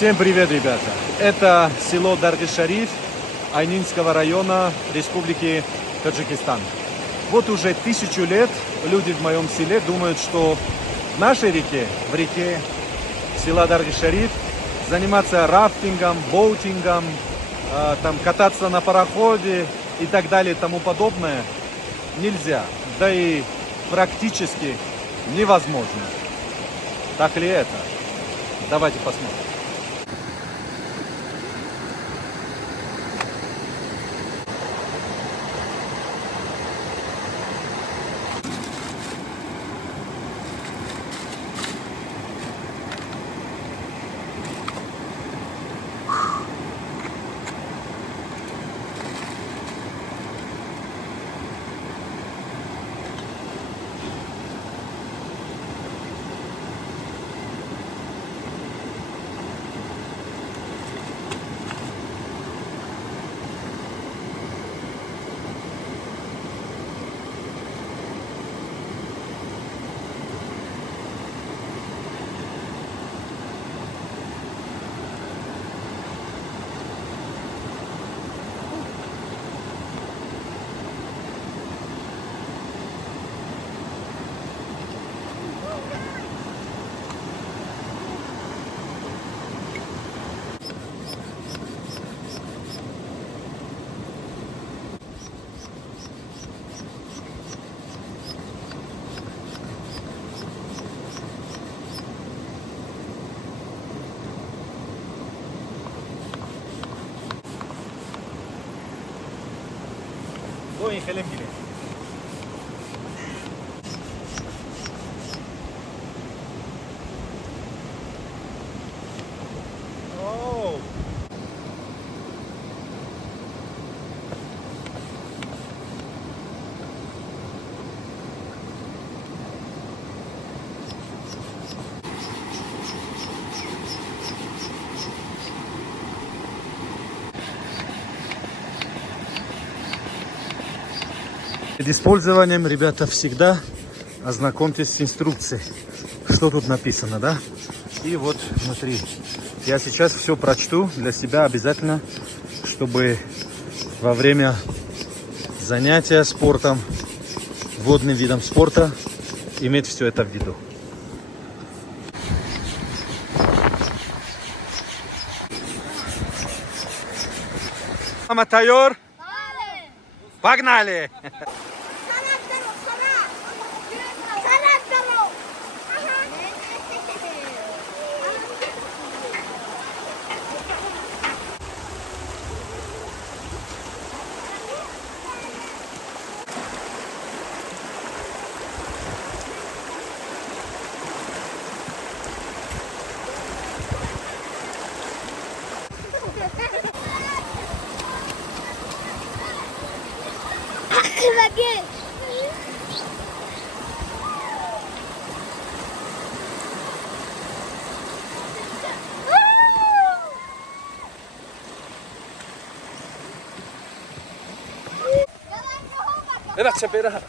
Всем привет, ребята! Это село Дарги-Шариф Айнинского района Республики Таджикистан. Вот уже 1000 лет люди в моем селе думают, что в нашей реке, в реке села Дарги-Шариф, заниматься рафтингом, боутингом, там, кататься на пароходе и так далее и тому подобное нельзя. Да и практически невозможно. Так ли это? Давайте посмотрим. Ой, Хелемгиле. Перед использованием, ребята, всегда ознакомьтесь с инструкцией, что тут написано, да? И вот, смотри, я сейчас все прочту для себя обязательно, чтобы во время занятия спортом, водным видом спорта, иметь все это в виду. Мама, тайор? Погнали! Enak sepeda.